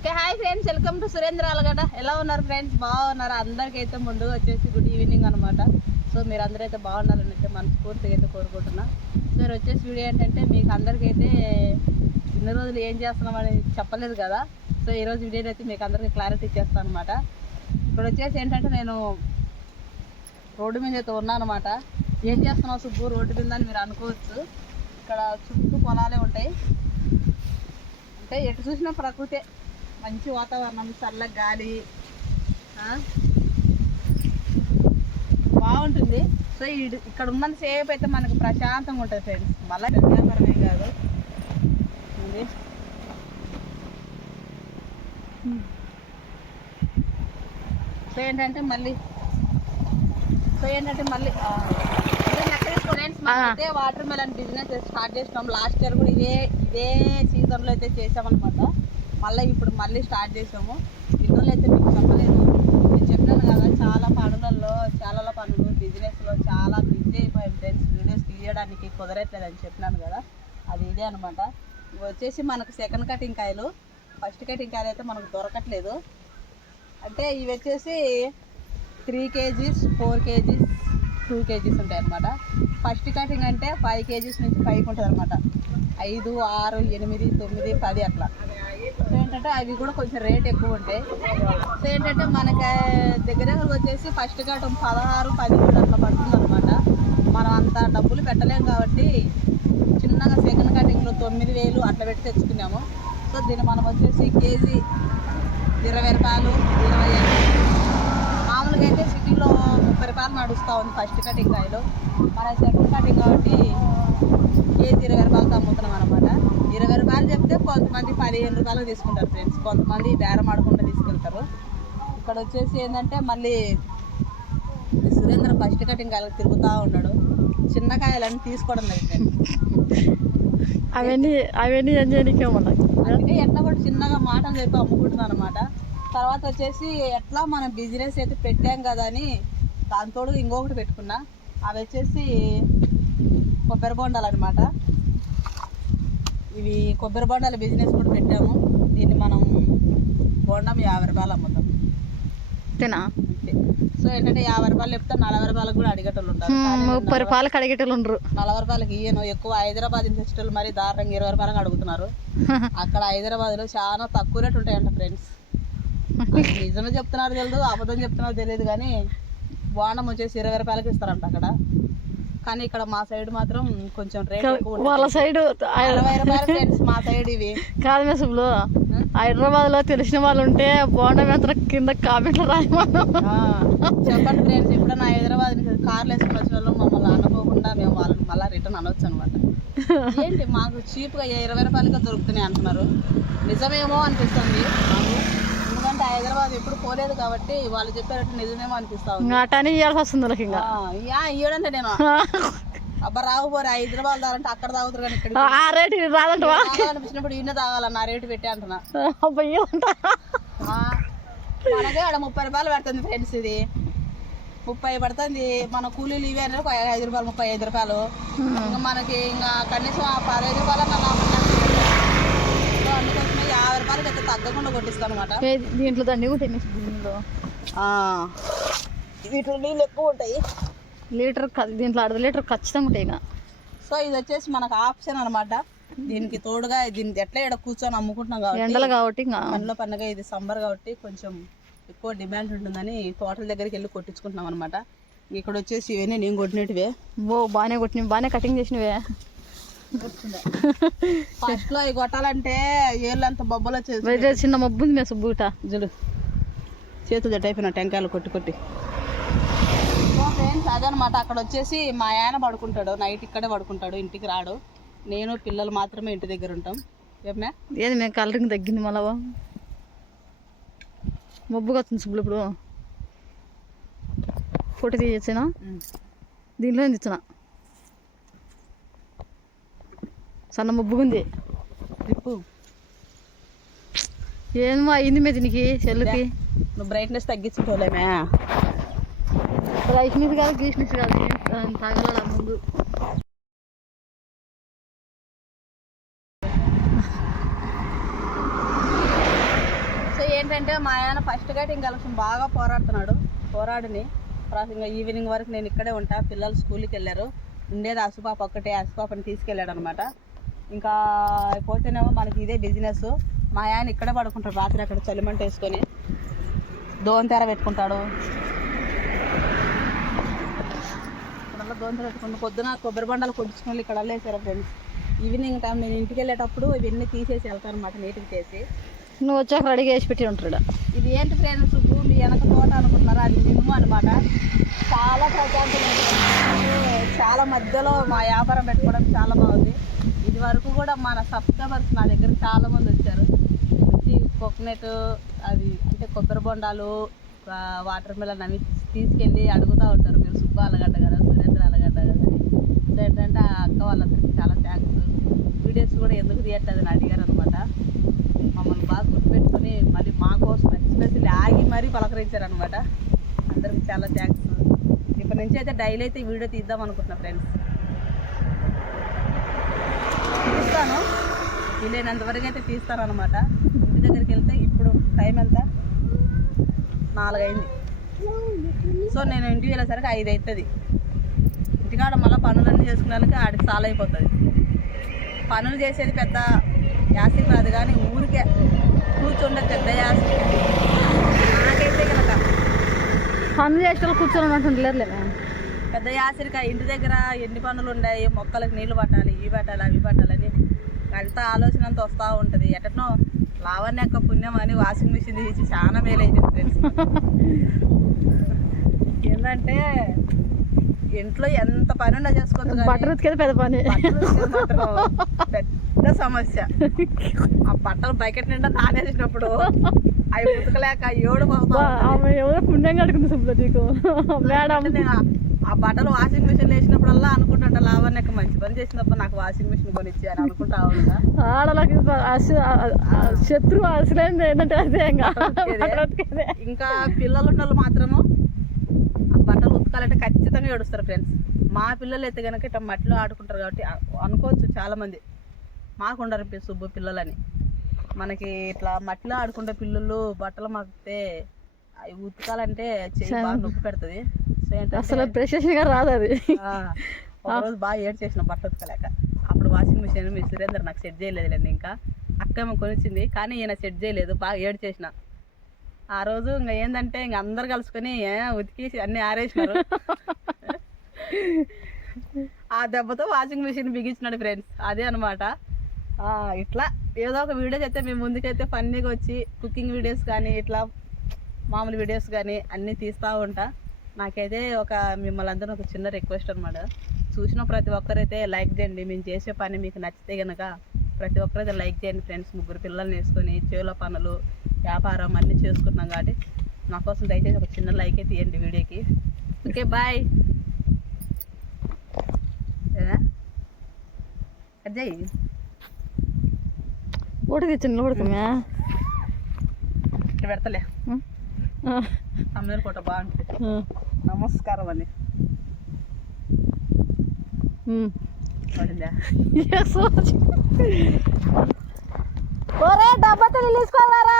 Okay hi friends, welcome to Surendra Allagadda. ఎలా ఉన్నారు friends? బాగున్నారు. అందరికైతే ముందుగా వచ్చేసి గుడ్ ఈవినింగ్ అనమాట. సో మీరు అందరైతే బాగున్నారని అయితే మనస్ఫూర్తిగా అయితే కోరుకుంటున్నా. సో వచ్చేసి వీడియో ఏంటంటే మీకు అందరికైతే ఇన్ని రోజులు ఏం చేస్తున్నామని చెప్పలేదు కదా. సో ఈరోజు వీడియో అయితే మీకు అందరికీ క్లారిటీ ఇచ్చేస్తాను అనమాట. ఇప్పుడు వచ్చేసి ఏంటంటే నేను రోడ్డు మీద అయితే ఉన్నాను అనమాట. ఏం చేస్తున్నావు సుబ్బు రోడ్డు మీద అని మీరు అనుకోవచ్చు. ఇక్కడ చుట్టూ పొలాలే ఉంటాయి. అంటే ఎటు చూసినా ప్రకృతే, మంచి వాతావరణం, చల్ల గాలి బాగుంటుంది. సో ఇక్కడ ఉన్నంత సేపు అయితే మనకు ప్రశాంతంగా ఉంటుంది ఫ్రెండ్స్. మళ్ళీ వ్యాపారమే కాదు ఇది. సో ఏంటంటే మళ్ళీ అయితే వాటర్ మెలన్ బిజినెస్ స్టార్ట్ చేసినాం. లాస్ట్ ఇయర్ కూడా ఇదే సీజన్లో అయితే చేసామన్నమాట. ఇప్పుడు మళ్ళీ స్టార్ట్ చేసాము. ఇన్నోళ్ళు అయితే మీకు చెప్పలేదు. నేను చెప్పినాను కదా, చాలా పనులు బిజినెస్లో చాలా బిజీ అయిపోయాయి ఫ్రెండ్స్. వీడియోస్ తీయడానికి కుదరట్లేదు అని చెప్పినాను కదా, అది ఇదే అనమాట. ఇవి వచ్చేసి మనకు సెకండ్ కటింగ్ కాయలు. ఫస్ట్ కటింగ్ కాయలు అయితే మనకు దొరకట్లేదు. అంటే ఇవి వచ్చేసి 3 kgs 4 kgs 2 kgs ఉంటాయి అనమాట. ఫస్ట్ కటింగ్ అంటే 5 kgs నుంచి పైకి ఉంటుంది అనమాట. 5 6 8 9 10 అట్లా. సో ఏంటంటే అవి కూడా కొంచెం రేట్ ఎక్కువ ఉంటాయి. సో ఏంటంటే మనకి దగ్గర వచ్చేసి ఫస్ట్ కటింగ్ 16 17 అట్లా పడుతుంది అనమాట. మనం అంత డబ్బులు పెట్టలేము కాబట్టి చిన్నగా సెకండ్ కటింగ్లో 9,000 అట్లా పెట్టి తెచ్చుకున్నాము. సో దీన్ని మనం వచ్చేసి కేజీ 20 రూపాయలు 25. మామూలుగా అయితే సిటీలో 30 రూపాయలు నడుస్తూ ఉంది ఫస్ట్ కటింగ్ కాయలు. మన సెకండ్ కటింగ్ కాబట్టి కేజీ 20 రూపాయలతో అమ్ముతున్నాం అనమాట. 20 రూపాయలు చెప్తే కొంతమంది 15 రూపాయలు తీసుకుంటారు ఫ్రెండ్స్. కొంతమంది బేరం ఆడకుండా తీసుకెళ్తారు. ఇక్కడ వచ్చేసి ఏంటంటే మళ్ళీ సురేంద్ర ఫస్ట్ కటింగ్ కాయలకు తిరుగుతూ ఉన్నాడు. చిన్న కాయలన్నీ తీసుకోవడం లేదు ఫ్రెండ్స్. అవన్నీ అందుకే ఎట్లా కూడా చిన్నగా మాటలు చెప్పి అమ్ముకుంటున్నాను అనమాట. తర్వాత వచ్చేసి ఎట్లా మనం బిజినెస్ అయితే పెట్టాం కదా అని దాంతో ఇంకొకటి పెట్టుకున్నా. అవి వచ్చేసి కొబ్బరి బొండాలు అనమాట. ఇవి కొబ్బరి బొండాల బిజినెస్ కూడా పెట్టాము. దీన్ని మనం బొండం 50 రూపాయలు అమ్ముతాం. అంతేనా? సో ఏంటంటే 50 రూపాయలు చెప్తే 40 రూపాయలకు కూడా అడిగేటోళ్ళు ఉంటారు. 30 రూపాయలకు అడిగేటోళ్ళు ఉండరు. 40 రూపాయలకి ఇయ్యను. ఎక్కువ హైదరాబాద్ నుంచి వచ్చేటోళ్ళు మరి దారుణంగా 20 రూపాయలకు అడుగుతున్నారు. అక్కడ హైదరాబాద్లో చాలా తక్కువ రేటు ఉంటాయంట ఫ్రెండ్స్. నిజమే చెప్తున్నారు తెలియదు, అబద్ధం చెప్తున్నారు తెలియదు, కానీ బోండం వచ్చేసి 20 రూపాయలకి ఇస్తారంట అక్కడ. కానీ ఇక్కడ మా సైడ్ మాత్రం కొంచెం రేట్ ఎక్కువ. వాళ్ళ సైడ్ 60 రూపాయలు ఫ్రెండ్స్ మా సైడ్. ఇవి కాదు మెసంలో హైదరాబాద్ లో తెలిసిన వాళ్ళు ఉంటే బోండం ఎంత కింద కామెంట్లు రాయమను చెప్పండి ఫ్రెండ్స్. ఎప్పుడన్నా హైదరాబాద్ నుంచి కార్లు వేసుకుని వచ్చిన వాళ్ళు మమ్మల్ని అనుకోకుండా మేము వాళ్ళని మళ్ళీ రిటర్న్ అనవచ్చు అనమాట. ఏంటి మాకు చీప్గా 20 రూపాయలకే దొరుకుతున్నాయి అంటున్నారు. నిజమేమో అనిపిస్తుంది మాకు. ఎందుకంటే హైదరాబాద్ ఎప్పుడు పోలేదు కాబట్టి వాళ్ళు చెప్పేటట్టు నిజమేమో అనిపిస్తా ఉంది. అటని ఇవ్వాల్సి వస్తుంది. ఇవ్వడంటే నేను అబ్బా రాకపోరే హైదరాబాద్ తాగాలంటే అక్కడ తాగుతారు కానీ ఇక్కడ ఆ రేటు రాదంట అనిపించినప్పుడు ఇన్న తాగాలన్న రేటు పెట్టి అంటున్నా. మనకే ఆడ 30 రూపాయలు పడుతుంది ఫ్రెండ్స్. ఇది 30 పడుతుంది. మన కూలీలు ఇవే 5 రూపాయలు 35 రూపాయలు. ఇంకా మనకి ఇంకా కనీసం 15 రూపాయలు అందుకోసమే 50 రూపాయలకి అయితే తగ్గకుండా కొట్టిస్తాను అనమాట. దీంట్లో దండి ఉంటాయి. వీటిలో నీళ్ళు ఎక్కువ ఉంటాయి. లీటర్ దీంట్లో 1/2 లీటర్ ఖచ్చితంగా ఉంటాయి. సో ఇది వచ్చేసి మనకు ఆప్షన్ అనమాట. దీనికి తోడుగా దీనికి ఎట్లా ఇక్కడ కూర్చొని అమ్ముకుంటున్నాం కాబట్టి, ఎండలు కాబట్టి పండ్ల పండుగ ఇది సమ్మర్ కాబట్టి కొంచెం ఎక్కువ డిమాండ్ ఉంటుందని తోటల దగ్గరికి వెళ్ళి కొట్టించుకుంటున్నాం అనమాట. ఇక్కడ వచ్చేసి ఇవన్నీ నేను కొట్టినట్టువే. బాగానే కొట్టినవి, బాగానే కటింగ్ చేసినవే. ఫస్ట్ లో అవి కొట్టాలంటే ఏళ్ళు అంత బొబ్బలు వచ్చేది. చిన్న మబ్బు ఉంది మేము బూట జుడు చేతులు జట్ అయిపోయిన టెంకాయలు కొట్టి కొట్టి. సో ఫ్రెండ్స్ అదనమాట. అక్కడ వచ్చేసి మా ఆయన పడుకుంటాడు, నైట్ ఇక్కడే పడుకుంటాడు, ఇంటికి రాడు. నేను పిల్లలు మాత్రమే ఇంటి దగ్గర ఉంటాం. ఏమే ఏది మేము కలరింగ్ తగ్గింది. మళ్ళా మబ్బుగా వస్తుంది సుబ్బులు. ఇప్పుడు ఫోటో తీయచ్చునా? దీంట్లో తెచ్చిన సన్న మబ్బుగుంది. ట్రిప్పు ఏమో అయింది మీద దీనికి సెల్లుకి. నువ్వు బ్రైట్నెస్ తగ్గించుకోలేమే. బ్రైట్నెస్ కాదు గ్రీష్నెస్ కాదు, తగల ముందు. అంటే మా ఆయన ఫస్ట్ గైటింగ్ కలెక్షన్ బాగా పోరాడిని ఇంకా ఈవినింగ్ వరకు నేను ఇక్కడే ఉంటా. పిల్లలు స్కూల్కి వెళ్ళారు, ఉండేది అసుపాప ఒక్కటే. అసుపాపని తీసుకెళ్ళాడు అనమాట. ఇంకా పోతేనేమో మనకి ఇదే బిజినెస్. మా ఆయన ఇక్కడే పడుకుంటాడు రాత్రి, అక్కడ చలిమంట వేసుకొని దోంతెర పెట్టుకుంటాడు. ఇక్కడ దోంతెర పెట్టుకుంటూ పొద్దున కొబ్బరి బండాలు కొట్టించుకొని ఇక్కడ వేసారు ఫ్రెండ్స్. ఈవినింగ్ టైం నేను ఇంటికి వెళ్ళేటప్పుడు ఇవన్నీ తీసేసి వెళ్తాను అనమాట, నీట్గా చేసి. నువ్వు వచ్చాక రెడీగా వేసి పెట్టి ఉంటాడు. ఇది ఏంటి ఫ్రెండ్స్, మీ వెనక తోట అనుకుంటున్నారా, అది నిమ్ము అనమాట. చాలా ప్రశాంతంగా, చాలా మధ్యలో మా వ్యాపారం పెట్టుకోవడం చాలా బాగుంది. ఇది వరకు కూడా మన సబ్స్క్రైబర్స్ నా దగ్గర చాలా మంది వచ్చారు. వచ్చి కోకోనట్ అవి అంటే కొబ్బరి బొండాలు, వాటర్ మిలన్ అవి తీసుకెళ్ళి అడుగుతూ ఉంటారు. మీరు సుబ్బ అలగడ్డ కదా, సురేంద్ర అలగడ్డ కదా అని. సో ఏంటంటే ఆ అక్క వాళ్ళందరికీ చాలా థ్యాంక్స్. వీడియోస్ కూడా ఎందుకు తీయట్లేదు అని అడిగారు అనమాట. మమ్మల్ని బాగా గుర్తుపెట్టుకుని మళ్ళీ మా కోసం ఎక్స్ప్రెస్లీ ఆగి మరీ పలకరించారనమాట. అందరికి చాలా థ్యాంక్స్. ఇప్పటి నుంచి అయితే డైలీ అయితే వీడియో తీద్దాం అనుకుంటున్నా ఫ్రెండ్స్. తీస్తాను, వీలైనంత వరకు అయితే తీస్తాను అనమాట. ఇంటి దగ్గరికి వెళ్తే ఇప్పుడు టైం ఎంత, 4 అయింది. సో నేను ఇంటికి వెళ్ళేసరికి 5 అవుతుంది. ఇంటికాడ మళ్ళీ పనులన్నీ చేసుకునేందుకు ఆడికి చాలా అయిపోతుంది. పనులు చేసేది పెద్ద యాసి కాదు, కానీ ఊరికే కూర్చుండే పెద్ద యాసి. నాకైతే కనుక పనులు చేసే కూర్చొని అంటుండలేదు పెద్ద యాసిరిక. ఇంటి దగ్గర ఎన్ని పనులు ఉన్నాయి, మొక్కలకు నీళ్లు పట్టాలి, ఇవి పెట్టాలి, అవి పెట్టాలని అంతా ఆలోచన అంతా వస్తూ ఉంటుంది. ఎటనో లావణ్య యొక్క పుణ్యం అని వాషింగ్ మిషన్ తీసి చాలా మేలు అయిపోయింది ఫ్రెండ్స్. ఏంటంటే ఇంట్లో ఎంత పని ఉన్నా చేసుకోవచ్చు, బట్టలు ఉతికేది పెద్ద పని, పెద్ద సమస్య. ఆ బట్టలు బకెట్ నిండా నానేసినప్పుడు అవి ఉతకలేక ఎవరో పుణ్యం కడుకుంది సుబ్బు నీకు మేడం. ఆ బట్టలు వాషింగ్ మిషన్ వేసినప్పుడల్లా అనుకుంటా లావణ్యక మంచి పని చేసినప్పుడు నాకు వాషింగ్ మిషన్ కొనిచ్చి అని అనుకుంటా ఉంటా. ఆడలకి శత్రువు అసలైంది ఏంటంటే అదే. ఇంకా పిల్లలు ఉన్న వాళ్ళు మాత్రము ఆ బట్టలు ఉతకాలంటే ఖచ్చితంగా ఏడుస్తారు ఫ్రెండ్స్. మా పిల్లలు అయితే కనుక ఇట్లా మట్టిలో ఆడుకుంటారు కాబట్టి అనుకోవచ్చు చాలామంది మాకుండరు సుబ్బు పిల్లలని. మనకి ఇట్లా మట్టిలో ఆడుకుంటే పిల్లలు బట్టలు మాకితే అవి ఉతకాలంటే చెయ్యి బాగా నొప్పి పెడుతుంది. అసలు ప్రెషర్గా రాదు అది. ఒకరోజు బాగా ఏడ్ చేసిన బట్ట ఉతకలేక. అప్పుడు వాషింగ్ మిషన్ మీ సురేంద్ర నాకు సెట్ చేయలేదులేండి. ఇంకా అక్కేమో కొనిచ్చింది, కానీ ఈయన సెట్ చేయలేదు. బాగా ఏడ్ చేసిన ఆ రోజు. ఇంకా ఏంటంటే ఇంక అందరు కలుసుకొని ఉతికి అన్నీ ఆరేసినారు. ఆ దెబ్బతో వాషింగ్ మిషన్ బిగించినాడు ఫ్రెండ్స్. అదే అనమాట. ఇట్లా ఏదో ఒక వీడియోస్ అయితే మేము ముందుకైతే ఫన్నీగా వచ్చి కుకింగ్ వీడియోస్ కానీ ఇట్లా మామూలు వీడియోస్ కానీ అన్నీ తీస్తూ ఉంటా. నాకైతే ఒక మిమ్మల్ని అందరూ ఒక చిన్న రిక్వెస్ట్ అనమాట. చూసిన ప్రతి ఒక్కరైతే లైక్ చేయండి. మేము చేసే పని మీకు నచ్చితే కనుక ప్రతి ఒక్కరైతే లైక్ చేయండి ఫ్రెండ్స్. 3 పిల్లల్ని వేసుకొని చేలో పనులు వ్యాపారం అన్నీ చేసుకుంటున్నాం కాబట్టి నా కోసం దయచేసి ఒక చిన్న లైక్ అయితే ఇవ్వండి వీడియోకి. Okay bye. అజయ్ ఉడికి చిన్న ఉడకమే ఇక్కడ పెడతలే అమ్మేరు కోట బాగుంటుంది. నమస్కారం అని డబ్బా తీసుకోవాలా.